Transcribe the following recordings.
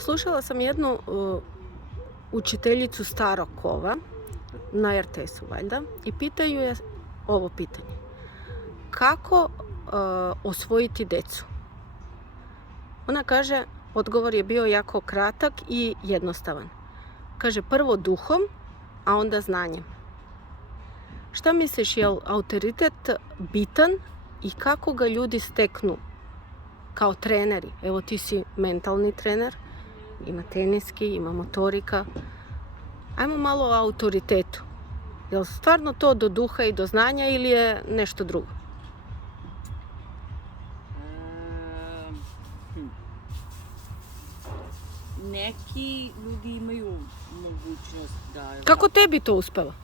Slušala sam jednu učiteljicu starog kova na RTS-u valjda i pitaju je ovo pitanje. Kako osvojiti decu? Ona kaže, odgovor je bio jako kratak i jednostavan. Kaže, prvo duhom, a onda znanjem. Šta misliš, je li autoritet bitan i kako ga ljudi steknu kao treneri? Evo ti si mentalni trener, ima teniski, ima motorika. Ajmo malo o autoritetu. Je li stvarno to do duha i do znanja ili je nešto drugo? Neki ljudi imaju mogućnost da... Kako tebi to uspelo?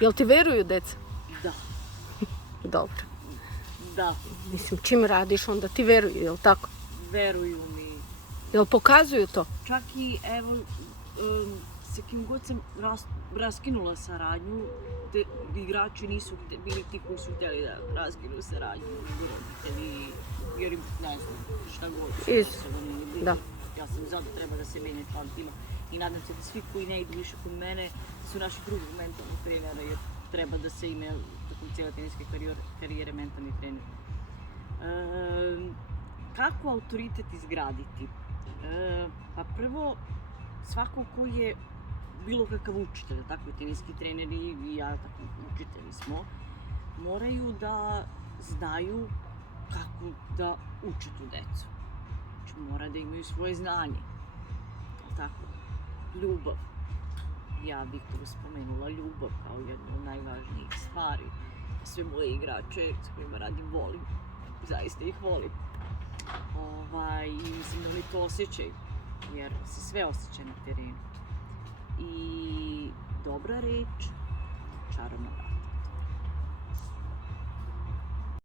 Jel ti veruju deca? Da, Dobro. da, Mislim, čim radiš, onda ti veruju, jel tako? veruju mi. Jel pokazuju to? Čak i evo, sa kim god sam raskinula saradnju, igrači nisu bili ti koji su htjeli da raskinu saradnju, roditelji, jer im ne znam šta god su bili. Da. Ja sam za da treba da se menja član tima i nadam se da svi koji ne idu više kod mene su naši drugi mentalni trenera, jer treba da se ime tokom cijele teniske karijere mentalni trener. Kako autoritet izgraditi? Pa prvo, svako ko je bilo kakav učitelj, tako i teniski treneri i ja tako učitelji smo, moraju da znaju kako da uče tu decu. Znači mora da imaju svoje znanje. Tako, ljubav. Ja bih tu spomenula ljubav kao jednu od najvažnijih stvari. Sve moje igrače s kojima radim volim. Zaista ih volim. I mislim da oni to osjećaju, jer se sve osjeća na terenu. I dobra reč, čarobna